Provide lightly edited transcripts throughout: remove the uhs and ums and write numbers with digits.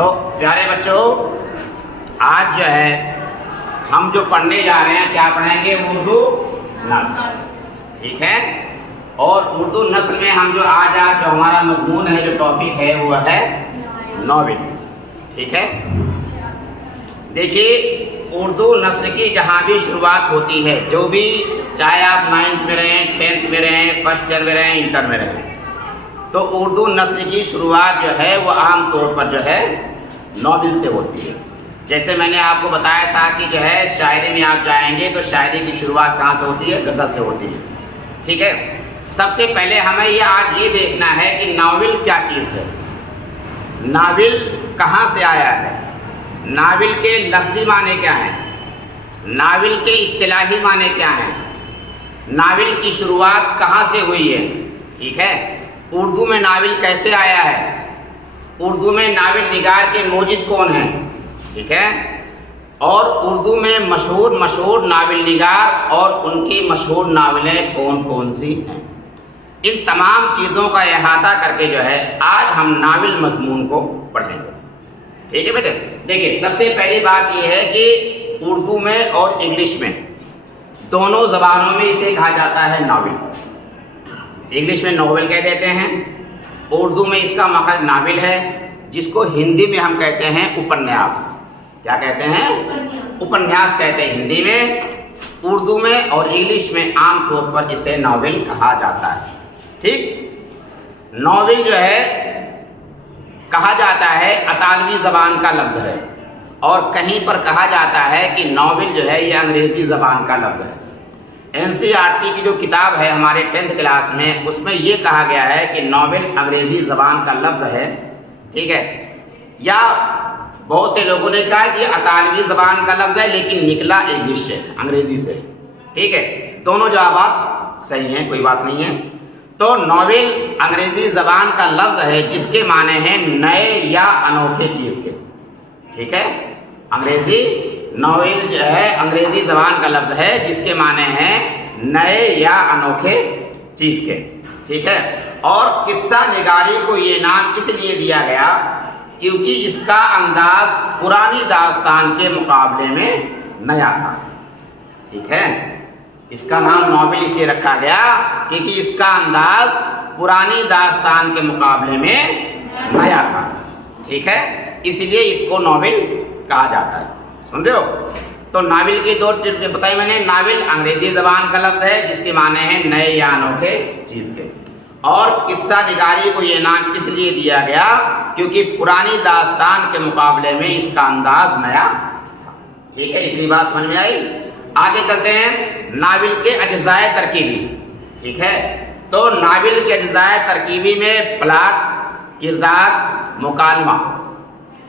تو پیارے بچوں، آج جو ہے ہم جو پڑھنے جا رہے ہیں، کیا پڑھیں گے؟ اردو نثر، ٹھیک ہے؟ اور اردو نثر میں ہم جو آج جو ہمارا مضمون ہے، جو ٹاپک ہے، وہ ہے ناول، ٹھیک ہے؟ دیکھیے، اردو نثر کی جہاں بھی شروعات ہوتی ہے، جو بھی چاہے آپ 9th میں رہیں، 10th میں رہیں، فرسٹ ایئر میں رہیں، انٹر میں رہیں، تو اردو نثر کی شروعات جو ہے وہ عام طور پر جو ہے ناول سے ہوتی ہے۔ جیسے میں نے آپ کو بتایا تھا کہ جو ہے شاعری میں آپ جائیں گے تو شاعری کی شروعات کہاں سے ہوتی ہے؟ غزل سے ہوتی ہے، ٹھیک ہے؟ سب سے پہلے ہمیں آج یہ دیکھنا ہے کہ ناول کیا چیز ہے، ناول کہاں سے آیا ہے، ناول کے لفظی معنی کیا ہیں، ناول کے اصطلاحی معنی کیا ہیں، ناول کی شروعات کہاں سے ہوئی ہے، ٹھیک ہے؟ اردو میں ناول کیسے آیا ہے، اردو میں ناول نگار کے موجد کون ہیں، ٹھیک ہے؟ اور اردو میں مشہور ناول نگار اور ان کی مشہور ناولیں کون کون سی ہیں، ان تمام چیزوں کا احاطہ کر کے جو ہے آج ہم ناول مضمون کو پڑھیں گے، ٹھیک ہے بیٹے؟ دیکھیے، سب سے پہلی بات یہ ہے کہ اردو میں اور انگلش میں دونوں زبانوں میں اسے کہا جاتا ہے ناول۔ انگلش میں ناول کہہ دیتے ہیں، اردو میں اس کا مخرج ناول ہے، جس کو ہندی میں ہم کہتے ہیں اپنیاس۔ کیا کہتے ہیں؟ اپنیاس کہتے ہیں ہندی میں، اردو میں اور انگلش میں عام طور پر اسے ناول کہا جاتا ہے، ٹھیک؟ ناول جو ہے کہا جاتا ہے اطالوی زبان کا لفظ ہے، اور کہیں پر کہا جاتا ہے کہ ناول جو ہے یہ انگریزی زبان کا لفظ ہے۔ NCERT کی جو کتاب ہے ہمارے 10th کلاس میں، اس میں یہ کہا گیا ہے کہ ناول انگریزی زبان کا لفظ ہے، ٹھیک ہے؟ یا بہت سے لوگوں نے کہا کہ اطالوی زبان کا لفظ ہے لیکن نکلا انگلش سے، انگریزی سے، ٹھیک ہے؟ دونوں جوابات صحیح ہیں، کوئی بات نہیں ہے۔ تو ناول انگریزی زبان کا لفظ ہے جس کے معنی ہیں نئے یا انوکھے چیز کے، ٹھیک ہے؟ انگریزی ناول جو ہے انگریزی زبان کا لفظ ہے جس کے معنی ہیں نئے یا انوکھے چیز کے، ٹھیک ہے؟ اور قصہ نگاری کو یہ نام اس لیے دیا گیا کیونکہ اس کا انداز پرانی داستان کے مقابلے میں نیا تھا، ٹھیک ہے؟ اس کا نام ناول اس لیے رکھا گیا کیونکہ اس کا انداز پرانی داستان کے مقابلے میں نیا تھا، ٹھیک ہے؟ اس لیے اس کو ناول کہا جاتا ہے، سن رہے ہو؟ تو ناول کی دو ٹپس بتائی میں نے، ناول انگریزی زبان کا لفظ ہے جس کے معنی ہیں نئے یا انوکھے چیز کے، اور قصہ نگاری کو یہ نام اس لیے دیا گیا کیونکہ پرانی داستان کے مقابلے میں اس کا انداز نیا تھا، ٹھیک ہے؟ اتنی بات سمجھ میں آئی؟ آگے چلتے ہیں، ناول کے اجزائے ترکیبی، ٹھیک ہے؟ تو ناول کے اجزائے ترکیبی میں پلاٹ، کردار، مکالمہ،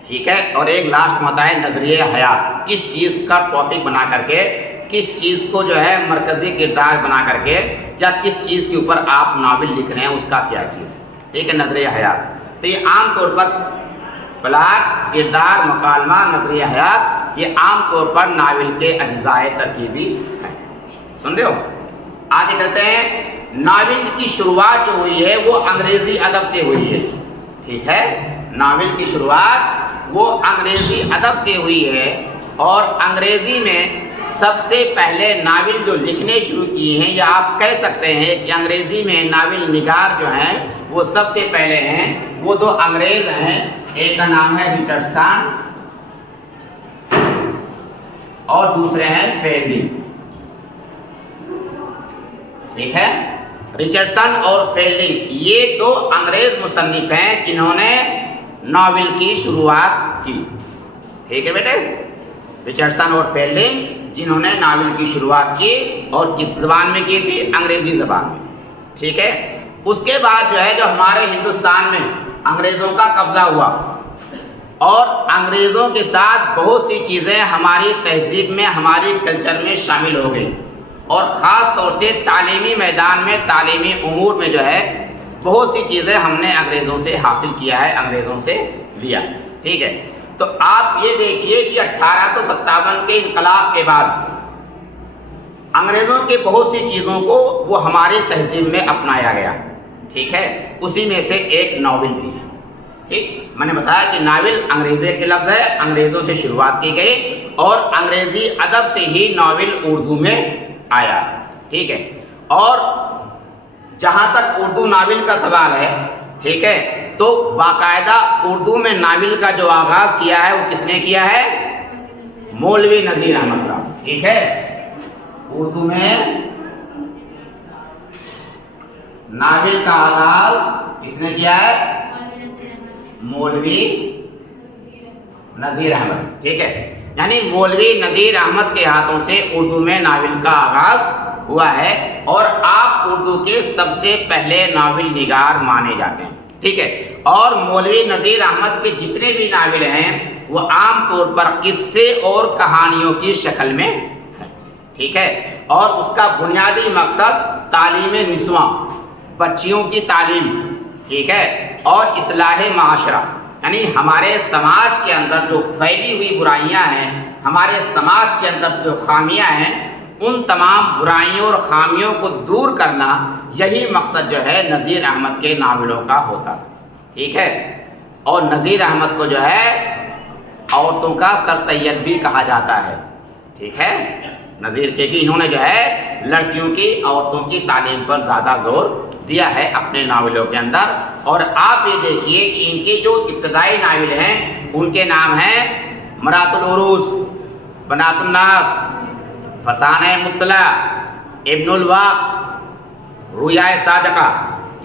ٹھیک ہے؟ اور ایک لاسٹ ہوتا ہے نظریہ حیات، کس چیز کا ٹاپک بنا کر کے، کس چیز کو جو ہے مرکزی کردار بنا کر کے، یا کس چیز کے اوپر آپ ناول لکھ رہے ہیں اس کا کیا چیز ہے، ٹھیک ہے؟ نظریہ حیات۔ تو یہ عام طور پر پلاٹ، کردار، مکالمہ، نظریہ حیات، یہ عام طور پر ناول کے اجزائے ترکیبی ہیں، سن رہے ہو؟ آگے چلتے ہیں، ناول کی شروعات جو ہوئی ہے وہ انگریزی ادب سے ہوئی ہے، ٹھیک ہے؟ ناول کی شروعات وہ انگریزی ادب سے ہوئی ہے، اور انگریزی میں سب سے پہلے ناول جو لکھنے شروع کیے ہیں، یا آپ کہہ سکتے ہیں کہ انگریزی میں ناول نگار جو ہیں وہ سب سے پہلے ہیں، وہ دو انگریز ہیں، ایک کا نام ہے رچرڈسن اور دوسرے ہیں فیلڈنگ، ٹھیک ہے؟ رچرڈسن اور فیلڈنگ یہ دو انگریز مصنف ہیں جنہوں نے ناول کی شروعات کی، ٹھیک ہے بیٹے؟ رچرڈسن اور فیلڈنگ جنہوں نے ناول کی شروعات کی، اور کس زبان میں کی تھی؟ انگریزی زبان میں، ٹھیک ہے؟ اس کے بعد جو ہے جو ہمارے ہندوستان میں انگریزوں کا قبضہ ہوا، اور انگریزوں کے ساتھ بہت سی چیزیں ہماری تہذیب میں، ہماری کلچر میں شامل ہو گئی، اور خاص طور سے تعلیمی میدان میں، تعلیمی امور میں جو ہے بہت سی چیزیں ہم نے انگریزوں سے حاصل کیا ہے، انگریزوں سے لیا، ٹھیک ہے؟ تو آپ یہ دیکھیے کہ 1857 کے انقلاب کے بعد انگریزوں کے بہت سی چیزوں کو وہ ہماری تہذیب میں اپنایا گیا، ٹھیک ہے؟ اسی میں سے ایک ناول بھی ہے، ٹھیک، میں نے بتایا کہ ناول انگریزی کے لفظ ہے، انگریزوں سے شروعات کی گئی اور انگریزی ادب سے ہی ناول اردو میں آیا، ٹھیک ہے۔ اور جہاں تک اردو ناول کا سوال ہے، ٹھیک ہے، تو باقاعدہ اردو میں ناول کا جو آغاز کیا ہے وہ کس نے کیا ہے؟ مولوی نذیر احمد صاحب، ٹھیک ہے۔ اردو میں ناول کا آغاز کس نے کیا ہے؟ مولوی نذیر احمد، ٹھیک ہے۔ یعنی مولوی نذیر احمد کے ہاتھوں سے اردو میں ناول کا آغاز ہوا ہے اور آپ اردو کے سب سے پہلے ناول نگار مانے جاتے ہیں، ٹھیک ہے۔ اور مولوی نذیر احمد کے جتنے بھی ناول ہیں وہ عام طور پر قصے اور کہانیوں کی شکل میں ہے، ٹھیک ہے۔ اور اس کا بنیادی مقصد تعلیم نسواں، بچیوں کی تعلیم، ٹھیک ہے، اور اصلاح معاشرہ، یعنی ہمارے سماج کے اندر جو پھیلی ہوئی برائیاں ہیں، ہمارے سماج کے اندر جو خامیاں ہیں، ان تمام برائیوں اور خامیوں کو دور کرنا، یہی مقصد جو ہے نذیر احمد کے ناولوں کا ہوتا تھا، ٹھیک ہے۔ اور نذیر احمد کو جو ہے عورتوں کا سر سید بھی کہا جاتا ہے، ٹھیک ہے، نذیر کے کہ انہوں نے جو ہے لڑکیوں کی، عورتوں کی تعلیم پر زیادہ زور دیا ہے اپنے ناولوں کے اندر۔ اور آپ یہ دیکھیے کہ ان کے جو ابتدائی ناول ہیں ان کے نام ہیں مرات العروس، بنات الناس، فسانہ مطلع، ابن الواق، رویائے صادقہ،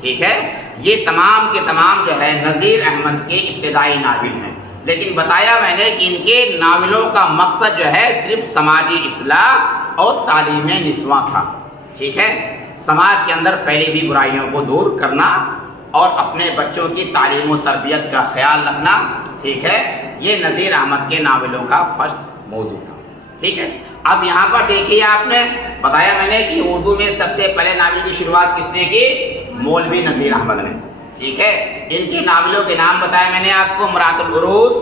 ٹھیک ہے۔ یہ تمام کے تمام جو ہے نذیر احمد کے ابتدائی ناول ہیں، لیکن بتایا میں نے کہ ان کے ناولوں کا مقصد جو ہے صرف سماجی اصلاح اور تعلیم نسواں تھا، ٹھیک ہے، سماج کے اندر پھیلی ہوئی برائیوں کو دور کرنا اور اپنے بچوں کی تعلیم و تربیت کا خیال رکھنا، ٹھیک ہے، یہ نذیر احمد کے ناولوں کا فرسٹ موضوع تھا، ٹھیک ہے۔ اب یہاں پر دیکھیے، آپ نے بتایا میں نے کہ اردو میں سب سے پہلے ناول کی شروعات کس نے کی؟ مولوی نذیر احمد نے، ٹھیک ہے۔ ان کے ناولوں کے نام بتایا میں نے آپ کو، مرات العروس،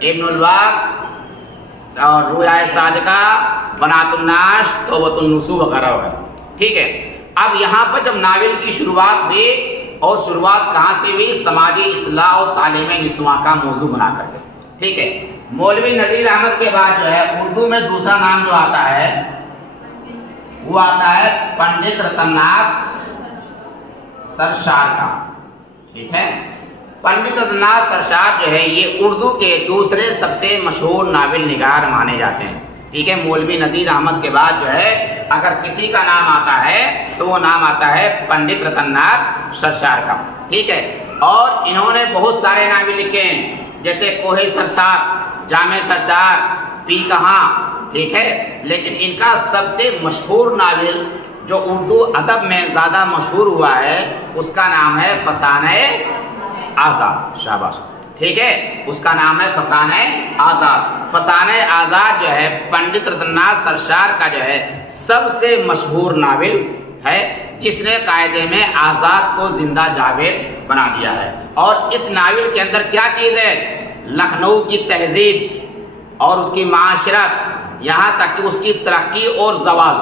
ابن الواق اور رویائے صادقہ، بنات الناس، توبۃ النسوء وغیرہ وغیرہ، ٹھیک ہے۔ اب یہاں پر جب ناول کی شروعات ہوئی، اور شروعات کہاں سے ہوئی؟ سماجی اصلاح اور تعلیم نسواں کا موضوع بنا کر کے، ٹھیک ہے۔ مولوی نذیر احمد کے بعد جو ہے اردو میں دوسرا نام جو آتا ہے وہ آتا ہے پنڈت رتن ناتھ سرشار کا، ٹھیک ہے۔ پنڈت رتن ناتھ سرشار جو ہے یہ اردو کے دوسرے سب سے مشہور ناول نگار مانے جاتے ہیں، ٹھیک ہے۔ مولوی نذیر احمد کے بعد جو ہے اگر کسی کا نام آتا ہے تو وہ نام آتا ہے پنڈت رتن ناتھ سرشار کا، ٹھیک ہے۔ اور انہوں نے بہت سارے ناول لکھے ہیں، جیسے کوہ سرسار، جامع سرسار، پی کہاں، ٹھیک ہے۔ لیکن ان کا سب سے مشہور ناول جو اردو ادب میں زیادہ مشہور ہوا ہے اس کا نام ہے فسانہ آزاد، شاباش، ٹھیک ہے، اس کا نام ہے فسانہ آزاد۔ فسانہ آزاد جو ہے پنڈت رتن ناتھ سرشار کا جو ہے سب سے مشہور ناول ہے، جس نے قاعدے میں آزاد کو زندہ جاوید بنا دیا ہے۔ اور اس ناول کے اندر کیا چیز ہے؟ لکھنؤ کی تہذیب اور اس کی معاشرت، یہاں تک کہ اس کی ترقی اور زوال،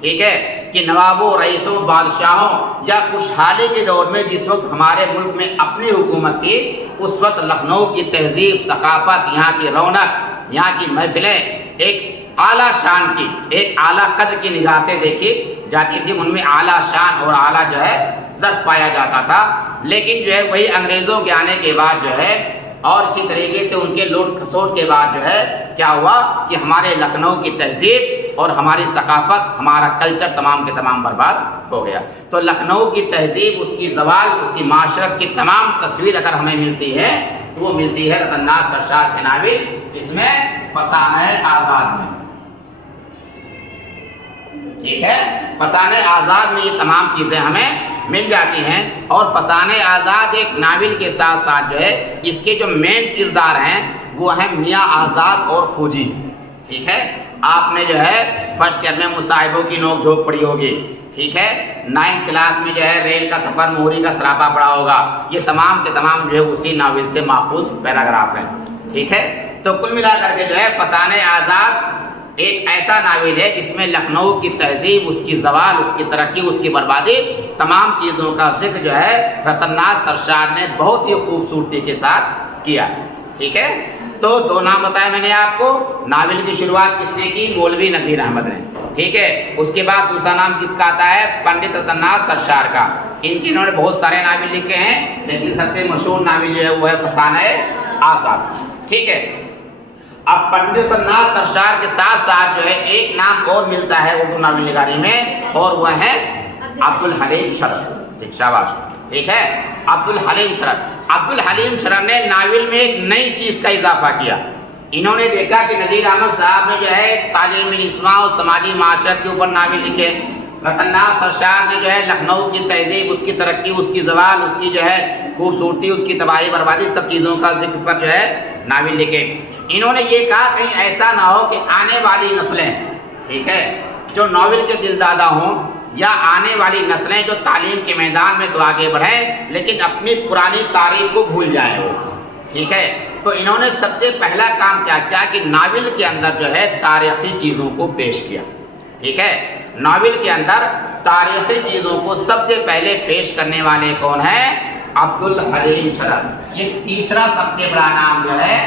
ٹھیک ہے، کہ نوابوں، رئیسوں، بادشاہوں یا خوشحالی کے دور میں جس وقت ہمارے ملک میں اپنی حکومت تھی، اس وقت لکھنؤ کی تہذیب، ثقافت، یہاں کی رونق، یہاں کی محفلیں ایک اعلیٰ شان کی، ایک اعلیٰ قدر کی نگاہ سے دیکھی جاتی تھی، ان میں اعلیٰ شان اور اعلیٰ جو ہے ظرف پایا جاتا تھا۔ لیکن جو ہے وہی انگریزوں کے آنے کے بعد جو ہے اور اسی طریقے سے ان کے لوٹ کھسوٹ کے بعد جو ہے کیا ہوا کہ ہمارے لکھنؤ کی تہذیب اور ہماری ثقافت، ہمارا کلچر تمام کے تمام برباد ہو گیا۔ تو لکھنؤ کی تہذیب، اس کی زوال، اس کی معاشرت کی تمام تصویر اگر ہمیں ملتی ہے تو وہ ملتی ہے رتن ناتھ سرشار کے ناول، اس میں فسانہ آزاد میں، ٹھیک ہے۔ فسانہ آزاد میں یہ تمام چیزیں ہمیں مل جاتی ہیں۔ اور فسانہ آزاد ایک ناول کے ساتھ ساتھ جو ہے اس کے جو مین کردار ہیں وہ ہیں میاں آزاد اور خوجی، ٹھیک ہے۔ آپ نے جو ہے فرسٹ ایئر میں مصاحبوں کی نوک جھوک پڑھی ہوگی، ٹھیک ہے۔ 9th کلاس میں جو ہے ریل کا سفر، موری کا سراپا پڑھا ہوگا۔ یہ تمام کے تمام جو ہے اسی ناول سے ماخوذ پیراگراف ہیں، ٹھیک ہے۔ تو کل ملا کر کے جو ہے فسانہ آزاد ایک ایسا ناول ہے جس میں لکھنؤ کی تہذیب، اس کی زوال، اس کی ترقی، اس کی بربادی، تمام چیزوں کا ذکر جو ہے رتن ناز سرشار نے بہت ہی خوبصورتی کے ساتھ کیا. ٹھیک ہے، تو دو نام بتایا میں نے آپ کو. ناول کی شروعات کس نے کی؟ مولوی نذیر احمد نے. ٹھیک ہے، اس کے بعد دوسرا نام کس کا آتا ہے؟ پنڈت رتن ناز سرشار کا. انہوں نے بہت سارے ناول لکھے ہیں، لیکن سب سے مشہور ناول جو ہے وہ ہے فسانہ آزاد. ٹھیک ہے، اب پنڈت رتن ناز سرشار کے ساتھ ساتھ جو ہے ایک نام اور ملتا ہے اردو ناول نگاری میں، اور وہ ہے عبدالحلیم شرر. ٹھیک، شاباش. ٹھیک ہے، عبدالحلیم شرر. عبدالحلیم شرر نے ناول میں ایک نئی چیز کا اضافہ کیا. انہوں نے دیکھا کہ نذیر احمد صاحب نے جو ہے تعلیم نسواں اور سماجی معاشرت کے اوپر ناول لکھے. رتن ناز سرشار نے جو ہے لکھنؤ کی تہذیب، اس کی ترقی، اس کی زوال، اس کی جو ہے خوبصورتی، اس کی تباہی بربادی، سب چیزوں کا ذکر پر جو ہے ناول لکھے. انہوں نے یہ کہا کہیں ایسا نہ ہو کہ آنے والی نسلیں، ٹھیک ہے، جو ناول کے دل دادا ہوں، یا آنے والی نسلیں جو تعلیم کے میدان میں تو آگے بڑھیں لیکن اپنی پرانی تاریخ کو بھول جائیں وہ. ٹھیک ہے، تو انہوں نے سب سے پہلا کام کیا کیا کہ ناول کے اندر جو ہے تاریخی چیزوں کو پیش کیا. ٹھیک ہے، ناول کے اندر تاریخی چیزوں کو سب سے پہلے پیش کرنے والے کون ہیں؟ عبدالحلیم شرر. یہ تیسرا سب سے بڑا نام جو ہے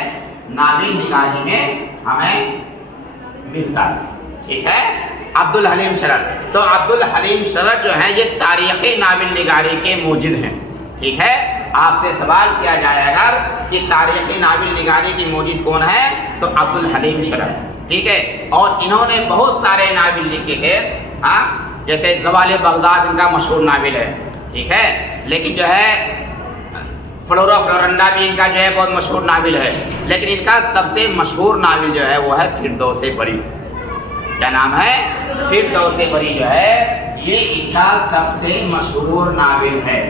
ناول نگاری میں ہمیں ملتا ہے. ٹھیک ہے، عبدالحلیم شرر. تو عبدالحلیم شرر جو ہیں یہ تاریخی ناول نگاری کے موجد ہیں. ٹھیک ہے، آپ سے سوال کیا جائے اگر کہ تاریخی ناول نگاری کی موجد کون ہے تو عبدالحلیم شرر. ٹھیک ہے، اور انہوں نے بہت سارے ناول لکھے ہیں. ہاں، جیسے زوال بغداد ان کا مشہور ناول ہے. ٹھیک ہے، لیکن جو ہے فلورا فلورنڈا بھی ان کا جو ہے بہت مشہور ناول ہے، لیکن ان کا سب سے مشہور ناول جو ہے وہ ہے فردوس بری. کیا نام ہے؟ فردوس بری جو ہے یہ ان کا سب سے مشہور ناول ہے.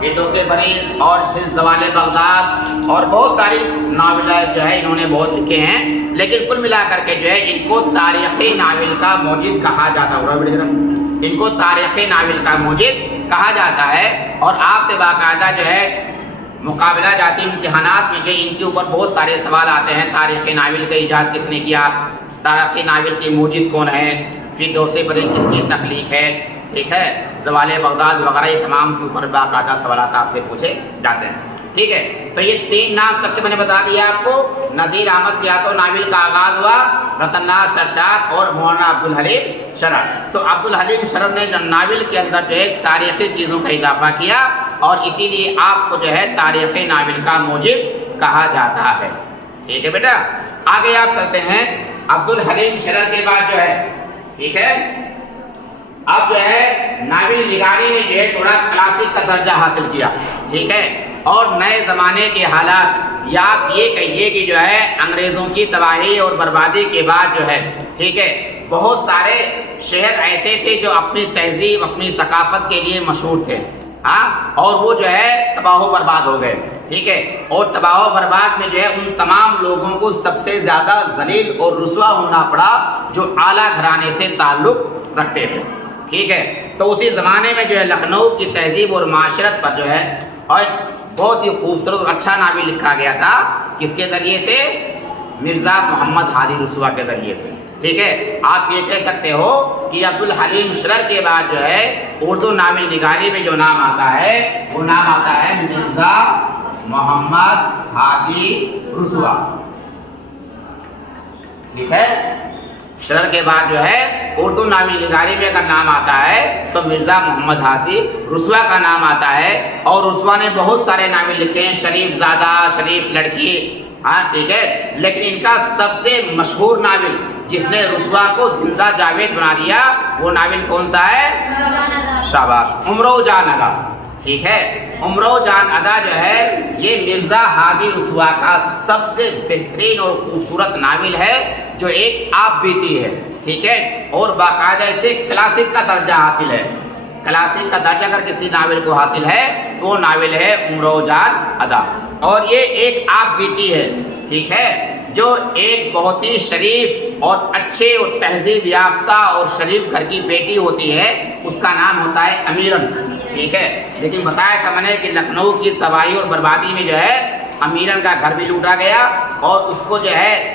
فردوس بری اور زوال بغداد اور بہت ساری ناول جو ہے انہوں نے بہت لکھے ہیں، لیکن کل ملا کر کے جو ہے ان کو تاریخی ناول کا موجد کہا جاتا ہے. ان کو تاریخی ناول کا موجد کہا جاتا ہے. اور آپ سے باقاعدہ جو ہے مقابلہ جاتی امتحانات میں جو ان کے اوپر بہت سارے سوال آتے ہیں. تاریخی ناول کا ایجاد کس نے کیا؟ تاریخی ناول کی موجد کون ہے؟ فردوس بری کس کی تخلیق ہے؟ ٹھیک ہے، زوال بغداد وغیرہ یہ تمام کے اوپر باقاعدہ سوالات آپ سے پوچھے جاتے ہیں. ٹھیک ہے، تو یہ تین نام تک کے میں نے بتا دیا آپ کو. نذیر احمد کے ہاتھوں ناول کا آغاز ہوا، رتن ناز سرشار اور مولانا عبدالحلیم شرر. تو عبدالحلیم شرر نے ناول کے اندر جو ہے تاریخی چیزوں کا اضافہ کیا، اور اسی لیے آپ کو جو ہے تاریخی ناول کا موجد کہا جاتا ہے. ٹھیک ہے بیٹا، آگے آپ کرتے ہیں. عبدالحلیم شرر کے بعد جو ہے، ٹھیک ہے، اب جو ہے ناول نگاری نے جو ہے تھوڑا کلاسک کا درجہ حاصل کیا. ٹھیک ہے، اور نئے زمانے کے حالات، یا آپ یہ کہیے کہ جو ہے انگریزوں کی تباہی اور بربادی کے بعد جو ہے، ٹھیک ہے، بہت سارے شہر ایسے تھے جو اپنی تہذیب، اپنی ثقافت کے لیے مشہور تھے. ہاں، اور وہ جو ہے تباہ و برباد ہو گئے. ٹھیک ہے، اور تباہ و برباد میں جو ہے ان تمام لوگوں کو سب سے زیادہ ذلیل اور رسوا ہونا پڑا جو اعلیٰ گھرانے سے تعلق رکھتے تھے. ٹھیک ہے، تو اسی زمانے میں جو ہے لکھنؤ کی تہذیب اور معاشرت پر جو ہے اور بہت ہی خوبصورت اور اچھا ناول لکھا گیا تھا. کس کے ذریعے سے؟ مرزا محمد ہادی رسوا کے ذریعے سے. ٹھیک ہے، آپ یہ کہہ سکتے ہو کہ عبدالحلیم شرر کے بعد جو ہے اردو ناول نگاری میں جو نام آتا ہے وہ نام آتا ہے مرزا محمد ہادی رسوا. ٹھیک ہے، شرر کے بعد جو ہے اردو ناول نگاری میں اگر نام آتا ہے تو مرزا محمد ہادی رسوا کا نام آتا ہے. اور رسوا نے بہت سارے ناول لکھے ہیں، شریف زادہ، شریف لڑکی. ہاں، ٹھیک ہے، لیکن ان کا سب سے مشہور ناول جس نے رسوا کو زندہ جاوید بنا دیا وہ ناول کون سا ہے؟ شاباش، امراؤ جان ادا. ٹھیک ہے، امراؤ جان ادا جو ہے یہ مرزا ہادی رسوا کا سب سے بہترین اور خوبصورت ناول ہے جو ایک آپ بیتی ہے. ٹھیک ہے، اور باقاعدہ اسے کلاسک کا درجہ حاصل ہے. کلاسک کا درجہ اگر کسی ناول کو حاصل ہے تو وہ ناول ہے امراؤ جان ادا. اور یہ ایک آپ بیتی ہے. ٹھیک ہے، جو ایک بہت ہی شریف اور اچھے اور تہذیب یافتہ اور شریف گھر کی بیٹی ہوتی ہے، اس کا نام ہوتا ہے امیرن. ٹھیک ہے، لیکن بتایا تھا میں نے کہ لکھنؤ کی تباہی اور بربادی میں جو ہے امیرن کا گھر بھی لوٹا گیا اور اس کو جو ہے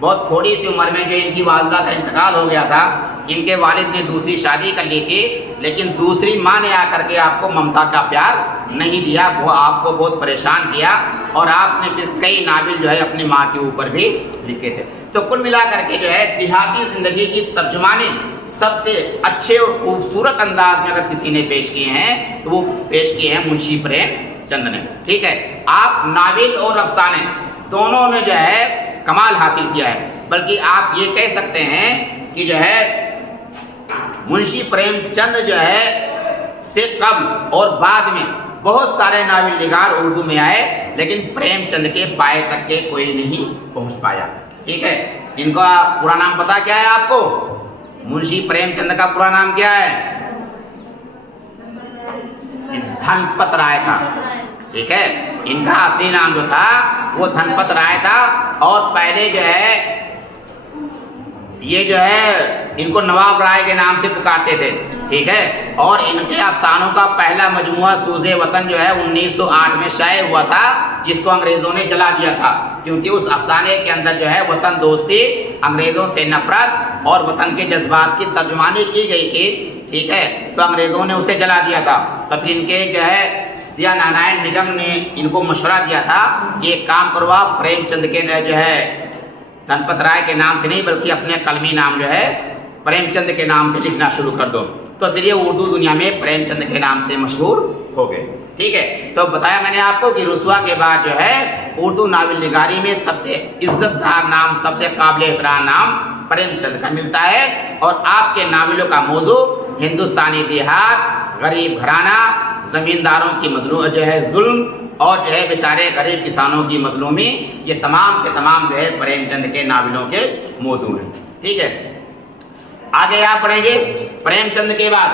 بہت تھوڑی سی عمر میں جو ان کی والدہ کا انتقال ہو گیا تھا، ان کے والد نے دوسری شادی کر لی تھی، لیکن دوسری ماں نے آ کر کے آپ کو ممتا کا پیار نہیں دیا، وہ آپ کو بہت پریشان کیا، اور آپ نے پھر کئی ناول جو ہے اپنی ماں کے اوپر بھی لکھے تھے۔ تو کل ملا کر کے جو ہے دیہاتی زندگی کی ترجمانی سب سے اچھے اور خوبصورت انداز میں اگر کسی نے پیش کیے ہیں تو وہ پیش کیے ہیں منشی پریم چند نے، ٹھیک ہے۔ آپ ناول اور افسانے دونوں نے جو ہے کمال حاصل کیا ہے، بلکہ آپ یہ کہہ سکتے ہیں کہ جو ہے منشی پریم چند جو ہے سے قبل اور بعد میں بہت سارے ناول نگار اردو میں آئے، لیکن پریم چند کے پائے تک کے کوئی نہیں پہنچ پایا، ٹھیک ہے۔ ان کا پورا نام پتا کیا ہے آپ کو؟ منشی پریم چند کا پورا نام کیا ہے؟ دھن پت رائے تھا، ٹھیک ہے۔ ان کا اصلی نام جو تھا وہ دھن پت رائے تھا، اور پہلے جو ہے یہ جو ہے ان کو نواب رائے کے نام سے پکارتے تھے، ٹھیک ہے۔ اور ان کے افسانوں کا پہلا مجموعہ سوزے وطن جو ہے 1908 میں شائع ہوا تھا، جس کو انگریزوں نے جلا دیا تھا، کیونکہ اس افسانے کے اندر جو ہے وطن دوستی، انگریزوں سے نفرت اور وطن کے جذبات کی ترجمانی کی گئی تھی، ٹھیک ہے۔ تو انگریزوں نے اسے جلا دیا تھا، تو پھر ان کے جو ہے دیا نارائن نگم نے ان کو مشورہ دیا تھا کہ ایک کام کرو، آپ پریم چند کے جو ہے دھن پت رائے کے نام سے نہیں بلکہ اپنے قلمی نام جو ہے پریم چند کے نام سے لکھنا شروع کر دو، تو پھر یہ اردو دنیا میں پریم چند کے نام سے مشہور ہو گئے، ٹھیک ہے۔ تو بتایا میں نے آپ کو کہ رسوا کے بعد جو ہے اردو ناول نگاری میں سب سے عزت دار نام، سب سے قابل احترام نام پریم چند کا ملتا ہے، اور آپ کے ناولوں کا موضوع ہندوستانی دیہات، غریب گھرانہ، زمینداروں کی مظلوم جو ہے ظلم، اور جو ہے بیچارے غریب کسانوں کی مظلومی، یہ تمام کے تمام جو ہے پریم چند کے ناولوں کے موضوع ہیں، ٹھیک ہے۔ آگے آپ پڑھیں گے پریم چند کے بعد،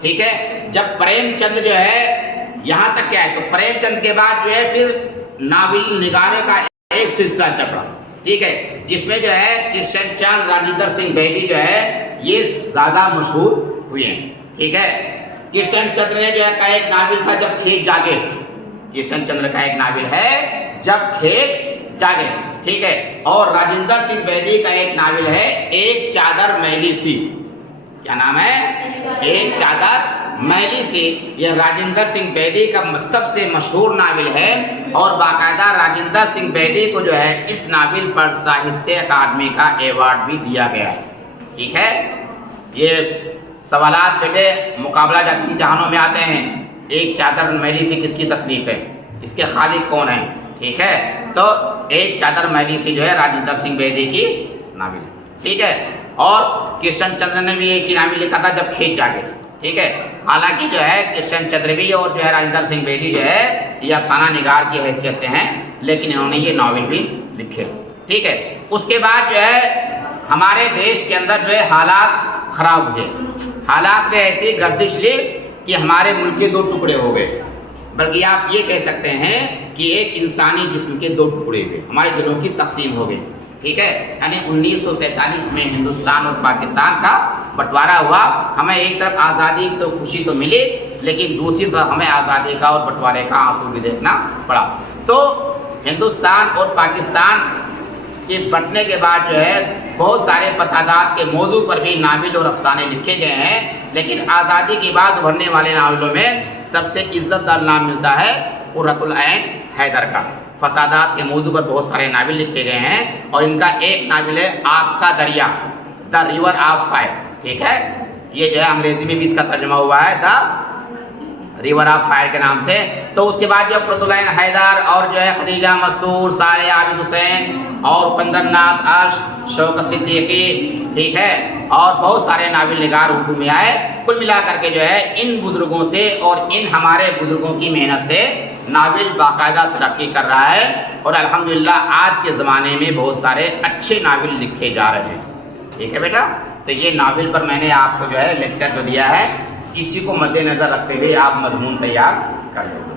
ٹھیک ہے۔ جب پریم چند جو ہے یہاں تک کیا ہے، تو پریم چند کے بعد جو ہے پھر ناول نگارے کا ایک سلسلہ چل رہا، ٹھیک ہے، جس میں جو ہے کرشن چند، راجندر سنگھ بیدی جو ہے یہ زیادہ مشہور ہوئے ہیں، ٹھیک ہے۔ کرشن چندر نے جو ہے کا ایک ناول تھا جب کھیت جاگے، کرشن چندر کا ایک ناول ہے جب کھیت جاگے، ٹھیک ہے۔ اور راجندر سنگھ بیدی کا ایک ناول ہے ایک چادر میلی سی، کیا نام ہے؟ ایک چادر میلی سی، یہ راجندر سنگھ بیدی کا سب سے مشہور ناول ہے، اور باقاعدہ راجندر سنگھ بیدی کو جو ہے اس ناول پر ساہتیہ اکیڈمی کا ایوارڈ بھی دیا گیا ہے، ٹھیک ہے۔ یہ سوالات بیٹے مقابلہ جاتی امتحانوں میں آتے ہیں، ایک چادر میلی سی کس کی تصنیف ہے، اس کے خالق کون ہیں، ٹھیک ہے۔ تو ایک چادر میلی سی جو ہے راجندر سنگھ بیدی کی ناول ہے، ٹھیک ہے۔ اور کرشن چندر نے بھی ایک ہی ناول لکھا تھا جب کھیت جاگے، ٹھیک ہے۔ حالانکہ جو ہے کرشن چندر بھی اور جو ہے راجندر سنگھ بیدی جو ہے یہ افسانہ نگار کی حیثیت سے ہیں، لیکن انہوں نے یہ ناول بھی لکھے، ٹھیک ہے۔ اس کے بعد جو ہے ہمارے دیش کے اندر جو ہے حالات خراب ہوئے، حالات نے ایسی گردش لی کہ ہمارے ملک کے دو ٹکڑے ہو گئے، بلکہ آپ یہ کہہ سکتے ہیں کہ ایک انسانی جسم کے دو ٹکڑے ہوئے، ہمارے دلوں کی تقسیم ہو گئی، ٹھیک ہے۔ یعنی 1947 میں ہندوستان اور پاکستان کا بٹوارا ہوا، ہمیں ایک طرف آزادی کی تو خوشی تو ملی، لیکن دوسری طرف ہمیں آزادی کا اور بٹوارے کا آنسو بھی دیکھنا پڑا۔ تو ہندوستان اور پاکستان کے بٹنے کے بعد جو ہے بہت سارے فسادات کے موضوع پر بھی ناول اور افسانے لکھے گئے ہیں، لیکن آزادی کے بعد ابھرنے والے ناولوں میں سب سے عزت دار نام ملتا ہے قرۃ العین حیدر کا۔ فسادات کے موضوع پر بہت سارے ناول لکھے گئے ہیں، اور ان کا ایک ناول ہے آگ کا دریا، دا ریور آف فائر، ٹھیک ہے۔ یہ جو ہے انگریزی میں بھی اس کا ترجمہ ہوا ہے دا ریور آف فائر کے نام سے۔ تو اس کے بعد جو قرۃ العین حیدر اور جو ہے خدیجہ مستور، سارے عابد حسین اور اپندر ناتھ اش، شوکت صدیقی، ٹھیک ہے، اور بہت سارے ناول نگار اردو میں آئے۔ کل ملا کر کے جو ہے ان بزرگوں سے اور ان ہمارے بزرگوں کی محنت سے ناول باقاعدہ ترقی کر رہا ہے، اور الحمدللہ آج کے زمانے میں بہت سارے اچھے ناول لکھے جا رہے ہیں، ٹھیک ہے بیٹا۔ تو یہ ناول پر میں نے آپ کو جو ہے لیکچر جو دیا ہے، اسی کو مد نظر رکھتے ہوئے آپ مضمون تیار کر لیں گے۔